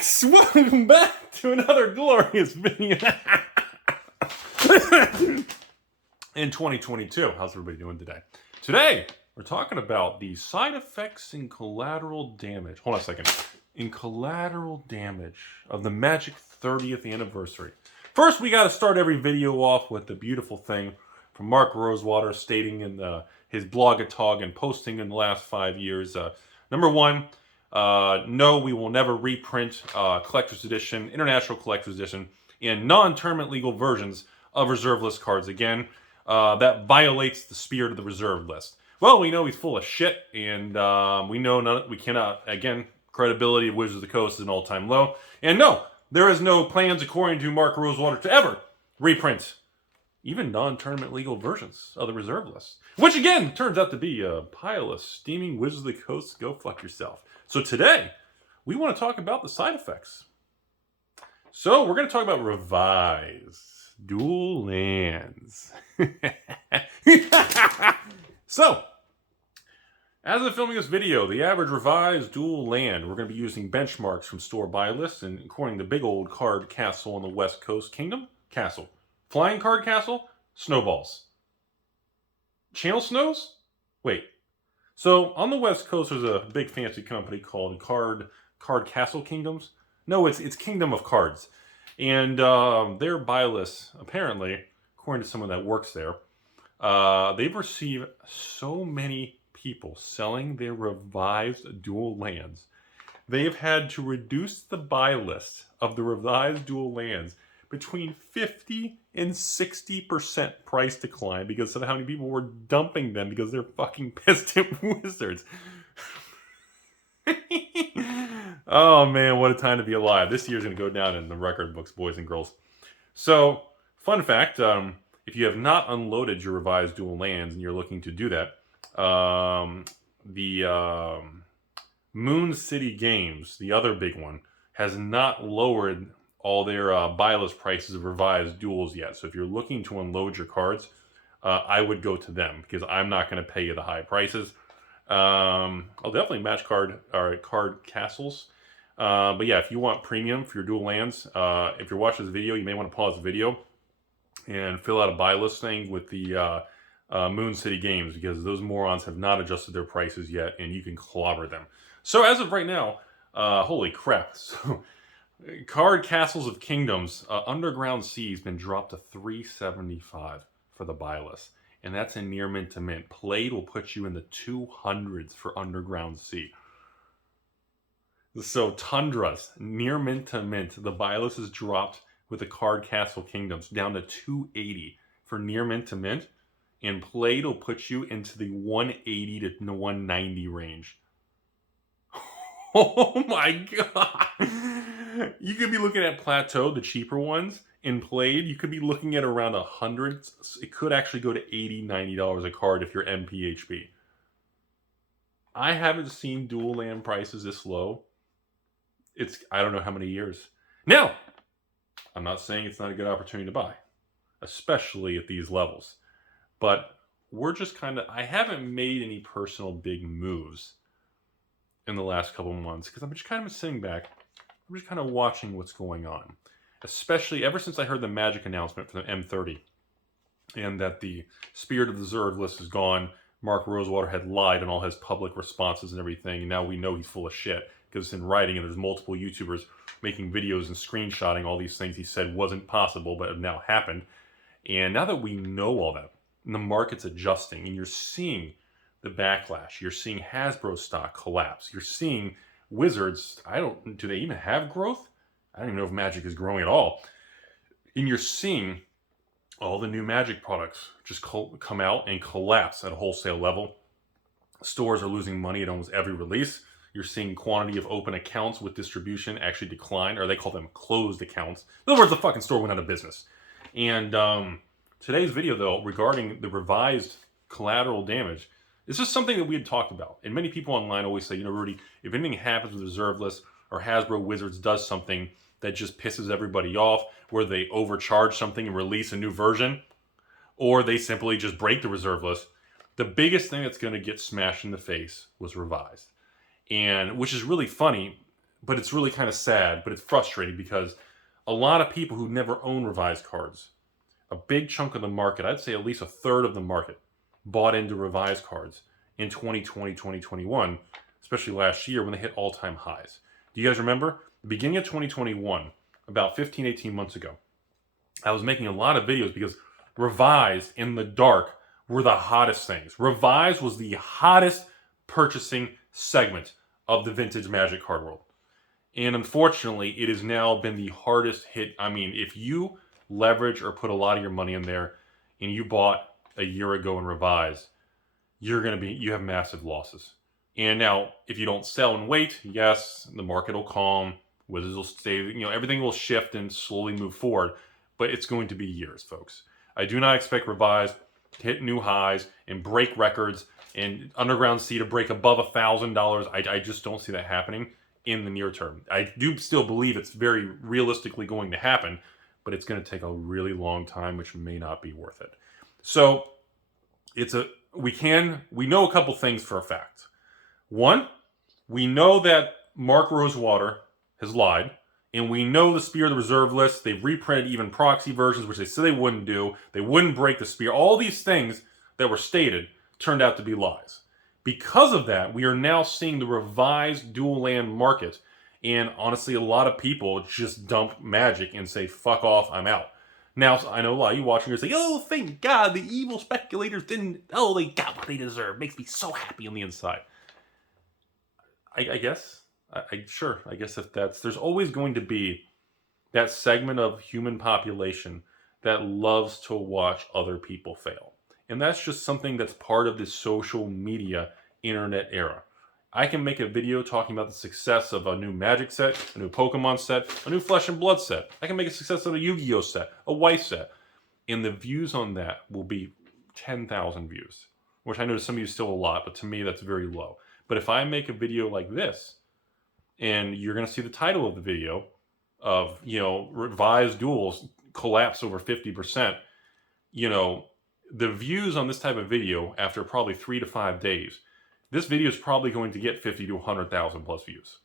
Folks, welcome back to another glorious video in 2022. How's everybody doing today? Today, we're talking about the side effects and collateral damage. Hold on a second. In collateral damage of the Magic 30th anniversary. First, we got to start every video off with the beautiful thing from Mark Rosewater stating in his blog-a-tog and posting in the last 5 years. Number one, no, we will never reprint collector's edition, international collector's edition, and non-tournament legal versions of reserve list cards again. That violates the spirit of the reserve list. Well, we know he's full of shit, and we know we cannot, again, credibility of Wizards of the Coast is an all-time low. And no, there is no plans, according to Mark Rosewater, to ever reprint even non-tournament legal versions of the reserve list. Which, again, turns out to be a pile of steaming Wizards of the Coast. Go fuck yourself. So today, we want to talk about the side effects. So we're going to talk about revised dual lands. So, as of filming this video, the average revised dual land, we're going to be using benchmarks from store buy lists, and according to Big Old Card Castle on the West Coast Kingdom, Castle. Flying Card Castle, Snowballs. Channel Snows? Wait. So, on the West Coast, there's a big fancy company called Card Castle Kingdoms. No, it's Kingdom of Cards. And their buy lists, apparently, according to someone that works there, they've received so many people selling their revised dual lands. They've had to reduce the buy list of the revised dual lands between 50 and 60% price decline because of how many people were dumping them because they're fucking pissed at Wizards. Oh man, what a time to be alive. This year's going to go down in the record books, boys and girls. So, fun fact, if you have not unloaded your revised dual lands and you're looking to do that, the Moon City Games, the other big one, has not lowered all their buy list prices of revised duels yet. So if you're looking to unload your cards, I would go to them because I'm not going to pay you the high prices. I'll definitely match card castles. But yeah, if you want premium for your dual lands, if you're watching this video, you may want to pause the video and fill out a buy list thing with the Moon City Games because those morons have not adjusted their prices yet and you can clobber them. So as of right now, holy crap. So, Card Castles of Kingdoms, Underground Sea has been dropped to $375 for the buy list. And that's in near mint to mint. Played will put you in the 200s for Underground Sea. So Tundras, near mint to mint, the buy list is dropped with the Card Castle Kingdoms down to 280 for near mint to mint. And Played will put you into the 180 to 190 range. Oh my god! You could be looking at Plateau, the cheaper ones. In Played, you could be looking at around 100. It could actually go to $80, $90 a card if you're MPHB. I haven't seen dual land prices this low. I don't know how many years. Now, I'm not saying it's not a good opportunity to buy, especially at these levels. But we're just I haven't made any personal big moves in the last couple months because I'm just kind of sitting back. I'm just kind of watching what's going on, especially ever since I heard the Magic announcement for the M30 and that the spirit of the reserve list is gone. Mark Rosewater had lied on all his public responses and everything, and now we know he's full of shit because it's in writing and there's multiple YouTubers making videos and screenshotting all these things he said wasn't possible but have now happened. And now that we know all that, and the market's adjusting, and you're seeing the backlash, you're seeing Hasbro stock collapse, you're seeing Wizards, do they even have growth? I don't even know if Magic is growing at all. And you're seeing all the new Magic products just come out and collapse at a wholesale level. Stores are losing money at almost every release. You're seeing quantity of open accounts with distribution actually decline, or they call them closed accounts. In other words, the fucking store went out of business. And today's video, though, regarding the revised collateral damage, it's just something that we had talked about. And many people online always say, Rudy, if anything happens with the reserve list or Hasbro Wizards does something that just pisses everybody off, where they overcharge something and release a new version, or they simply just break the reserve list, the biggest thing that's going to get smashed in the face was revised. And which is really funny but it's really kind of sad, but it's frustrating because a lot of people who never own revised cards, a big chunk of the market, I'd say at least a third of the market, bought into revised cards in 2020, 2021, especially last year when they hit all-time highs. Do you guys remember? The beginning of 2021, about 15, 18 months ago, I was making a lot of videos because revised in the dark were the hottest things. Revised was the hottest purchasing segment of the vintage Magic card world. And unfortunately, it has now been the hardest hit. I mean, if you leverage or put a lot of your money in there and you bought a year ago in revised, you have massive losses. And now, if you don't sell and wait, yes, the market will calm, Wizards will stay, everything will shift and slowly move forward, but it's going to be years, folks. I do not expect revised to hit new highs and break records and Underground Sea to break above $1,000. I just don't see that happening in the near term. I do still believe it's very realistically going to happen, but it's going to take a really long time, which may not be worth it. So we know a couple things for a fact. One, we know that Mark Rosewater has lied, and we know the Spear of the Reserve list. They've reprinted even proxy versions, which they said they wouldn't do. They wouldn't break the Spear. All these things that were stated turned out to be lies. Because of that, we are now seeing the revised dual land market, and honestly, a lot of people just dump Magic and say, fuck off, I'm out. Now, I know a lot of you watching are saying, oh, thank God, the evil speculators they got what they deserve. Makes me so happy on the inside. I guess, I guess if there's always going to be that segment of human population that loves to watch other people fail. And that's just something that's part of this social media internet era. I can make a video talking about the success of a new Magic set, a new Pokemon set, a new Flesh and Blood set. I can make a success of a Yu-Gi-Oh set, a White set. And the views on that will be 10,000 views, which I know to some of you is still a lot, but to me that's very low. But if I make a video like this, and you're going to see the title of the video of, revised duels collapse over 50%, the views on this type of video after probably 3 to 5 days, this video is probably going to get 50 to 100,000 plus views.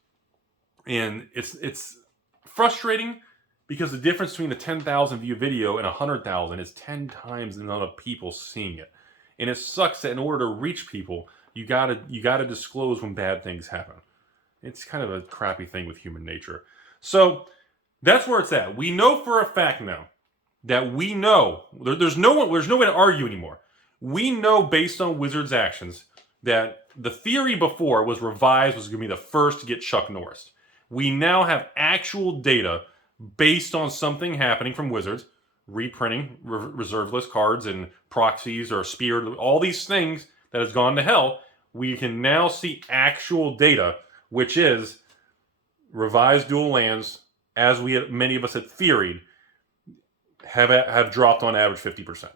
And it's frustrating because the difference between a 10,000 view video and 100,000 is 10 times the amount of people seeing it. And it sucks that in order to reach people, you gotta disclose when bad things happen. It's kind of a crappy thing with human nature. So that's where it's at. We know for a fact now that there's no way to argue anymore. We know based on Wizards' actions that the theory before was revised was going to be the first to get Chuck Norris. We now have actual data based on something happening from Wizards, reprinting reserve list cards and proxies or Spear, all these things that has gone to hell. We can now see actual data, which is revised dual lands, as many of us had theoried, have dropped on average 50%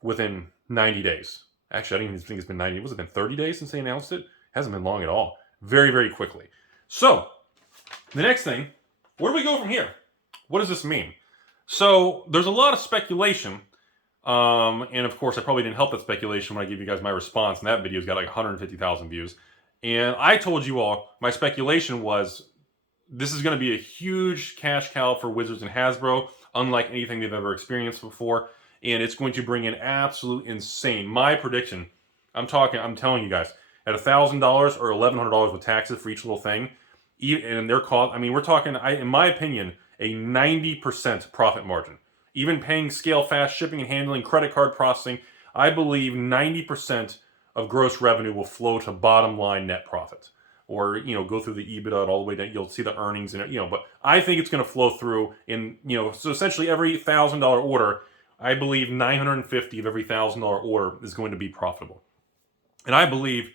within 90 days. Actually, I don't even think it's been 90. Was it been 30 days since they announced it? Hasn't been long at all. Very, very quickly. So, the next thing, where do we go from here? What does this mean? So, there's a lot of speculation. And of course, I probably didn't help that speculation when I gave you guys my response. And that video's got like 150,000 views. And I told you all, my speculation was, this is going to be a huge cash cow for Wizards and Hasbro, unlike anything they've ever experienced before. And it's going to bring in absolute insane. My prediction, I'm telling you guys, at $1,000 or $1,100 with taxes for each little thing, and their cost, we're talking, in my opinion, a 90% profit margin. Even paying scale fast shipping and handling, credit card processing, I believe 90% of gross revenue will flow to bottom line net profit. Or, go through the EBITDA and all the way down. You'll see the earnings in it, but I think it's going to flow through in, so essentially every $1,000 order, I believe 950 of every $1,000 order is going to be profitable. And I believe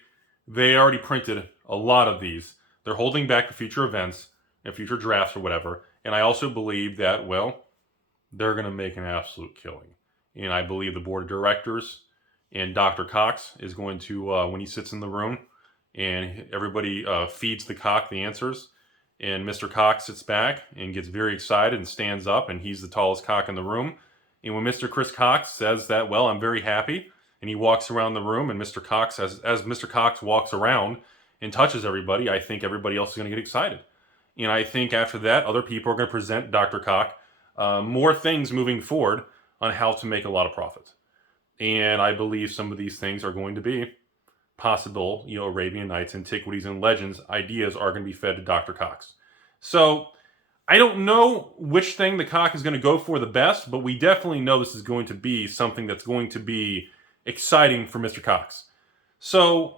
they already printed a lot of these. They're holding back for future events and future drafts or whatever. And I also believe that, they're going to make an absolute killing. And I believe the board of directors and Dr. Cox is going to, when he sits in the room and everybody feeds the cock the answers, and Mr. Cox sits back and gets very excited and stands up, and he's the tallest cock in the room. And when Mr. Chris Cox says that, I'm very happy, and he walks around the room, and as Mr. Cox walks around and touches everybody, I think everybody else is going to get excited. And I think after that, other people are going to present Dr. Cock more things moving forward on how to make a lot of profit. And I believe some of these things are going to be possible, Arabian Nights, antiquities, and legends ideas are going to be fed to Dr. Cox. So I don't know which thing the Cock is going to go for the best, but we definitely know this is going to be something that's going to be exciting for Mr. Cox. So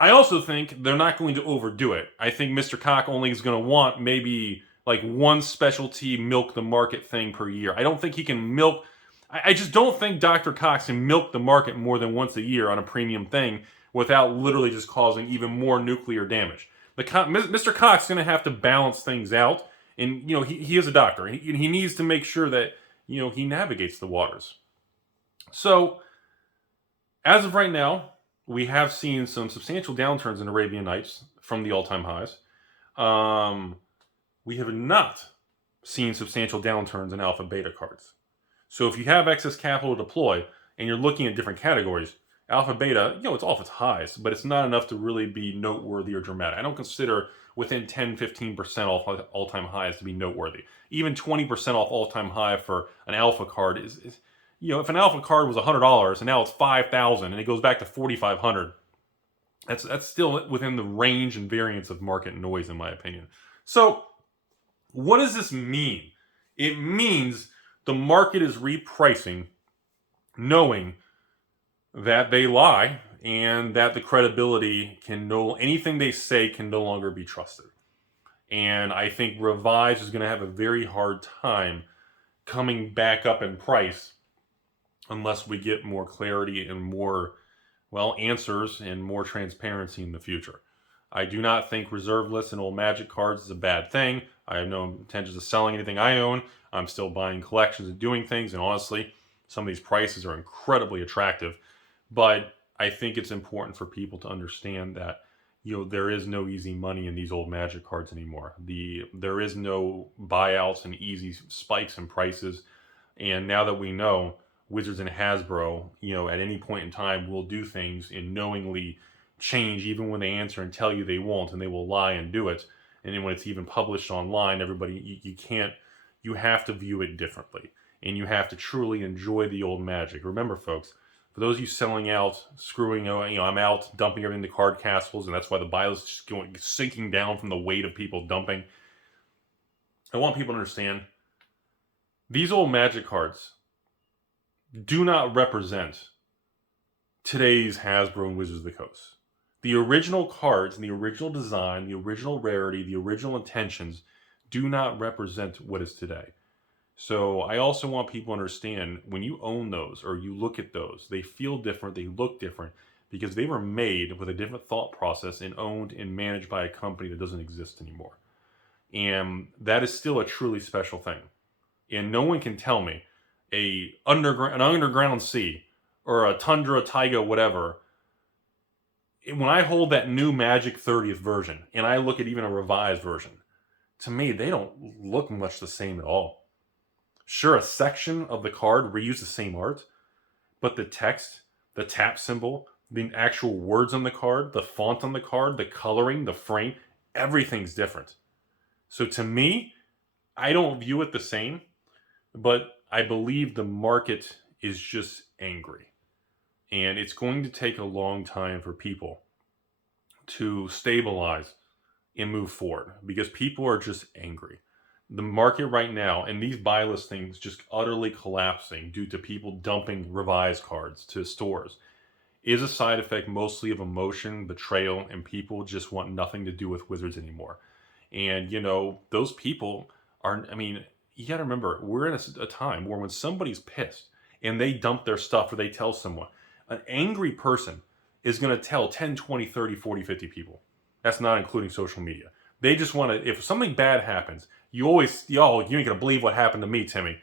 I also think they're not going to overdo it. I think Mr. Cock only is going to want maybe like one specialty milk the market thing per year. I don't think he can milk. I just don't think Dr. Cox can milk the market more than once a year on a premium thing without literally just causing even more nuclear damage. Mr. Cox is going to have to balance things out. And, he is a doctor. He needs to make sure that, he navigates the waters. So, as of right now, we have seen some substantial downturns in Arabian Nights from the all-time highs. We have not seen substantial downturns in alpha beta cards. So if you have excess capital to deploy and you're looking at different categories, alpha beta, it's off its highs, but it's not enough to really be noteworthy or dramatic. I don't consider within 10-15% off all-time highs to be noteworthy. Even 20% off all-time high for an alpha card is if an alpha card was $100 and now it's $5,000 and it goes back to $4,500, that's still within the range and variance of market noise, in my opinion. So, what does this mean? It means the market is repricing, knowing that they lie and that the credibility anything they say can no longer be trusted. And I think Revise is going to have a very hard time coming back up in price unless we get more clarity and more, answers and more transparency in the future. I do not think reserve lists and old magic cards is a bad thing. I have no intentions of selling anything I own. I'm still buying collections and doing things, and honestly, some of these prices are incredibly attractive. But I think it's important for people to understand that, there is no easy money in these old magic cards anymore. There is no buyouts and easy spikes in prices. And now that we know Wizards and Hasbro, at any point in time will do things and knowingly change even when they answer and tell you they won't, and they will lie and do it. And then when it's even published online, everybody, you have to view it differently. And you have to truly enjoy the old magic. Remember, folks, for those of you selling out, screwing, I'm out, dumping everything to card castles, and that's why the buy list is just sinking down from the weight of people dumping. I want people to understand, these old magic cards do not represent today's Hasbro and Wizards of the Coast. The original cards and the original design, the original rarity, the original intentions do not represent what is today. So I also want people to understand, when you own those or you look at those, they feel different, they look different, because they were made with a different thought process and owned and managed by a company that doesn't exist anymore. And that is still a truly special thing. And no one can tell me an underground sea or a tundra, taiga, whatever. When I hold that new Magic 30th version and I look at even a revised version, to me, they don't look much the same at all. Sure, a section of the card reused the same art, but the text, the tap symbol, the actual words on the card, the font on the card, the coloring, the frame, everything's different. So to me, I don't view it the same, but I believe the market is just angry. And it's going to take a long time for people to stabilize and move forward because people are just angry. The market right now, and these buy listings just utterly collapsing due to people dumping revised cards to stores, is a side effect mostly of emotion, betrayal, and people just want nothing to do with Wizards anymore. And, those people are, you got to remember, we're in a time where when somebody's pissed and they dump their stuff or they tell someone, an angry person is going to tell 10, 20, 30, 40, 50 people. That's not including social media. They just want to, if something bad happens, you always, you ain't going to believe what happened to me, Timmy.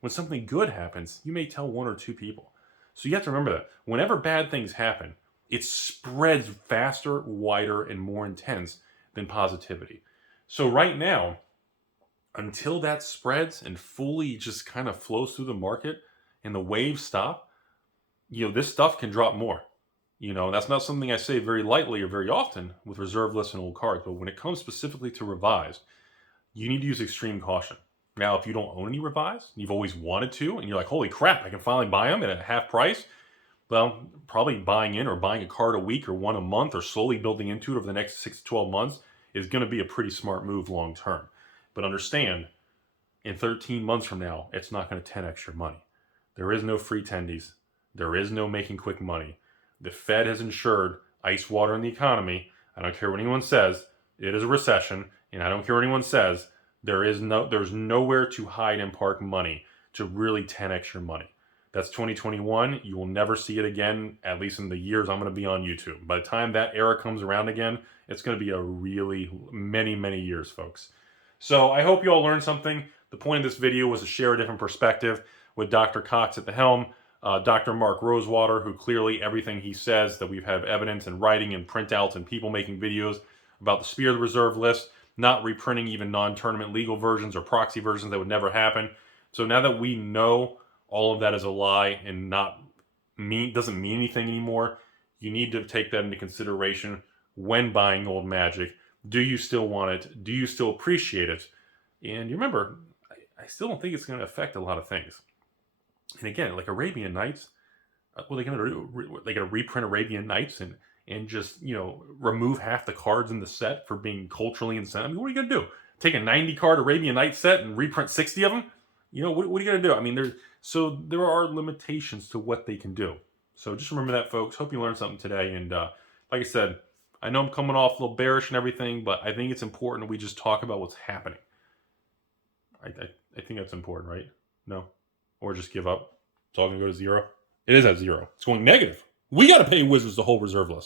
When something good happens, you may tell one or two people. So you have to remember that. Whenever bad things happen, it spreads faster, wider, and more intense than positivity. So right now, until that spreads and fully just kind of flows through the market and the waves stop, this stuff can drop more. That's not something I say very lightly or very often with reserve lists and old cards. But when it comes specifically to revised, you need to use extreme caution. Now, if you don't own any Revise, you've always wanted to, and you're like, holy crap, I can finally buy them at a half price. Well, probably buying in or buying a card a week or one a month or slowly building into it over the next 6 to 12 months is going to be a pretty smart move long term. But understand, in 13 months from now, it's not going to 10x your money. There is no free tendies. There is no making quick money. The Fed has ensured ice water in the economy. I don't care what anyone says. It is a recession, and I don't care what anyone says. There's nowhere to hide and park money to really 10x your money. That's 2021. You will never see it again, at least in the years I'm going to be on YouTube. By the time that era comes around again, it's going to be a really many, many years, folks. So I hope you all learned something. The point of this video was to share a different perspective with Dr. Cox at the helm, Dr. Mark Rosewater, who clearly everything he says that we've had evidence and writing and printouts and people making videos about the Spear the Reserve list, not reprinting even non-tournament legal versions or proxy versions that would never happen. So now that we know all of that is a lie and doesn't mean anything anymore, you need to take that into consideration when buying old magic. Do you still want it? Do you still appreciate it? And you remember, I still don't think it's going to affect a lot of things. And again, like Arabian Nights, well, they're going to reprint Arabian Nights and just, remove half the cards in the set for being culturally insensitive. I mean, what are you going to do? Take a 90 card Arabian Nights set and reprint 60 of them? What are you going to do? I mean, there are limitations to what they can do. So just remember that, folks. Hope you learned something today. And like I said, I know I'm coming off a little bearish and everything, but I think it's important we just talk about what's happening. I think that's important, right? No? Or just give up. It's all going to go to zero. It is at zero. It's going negative. We got to pay Wizards the whole reserve list.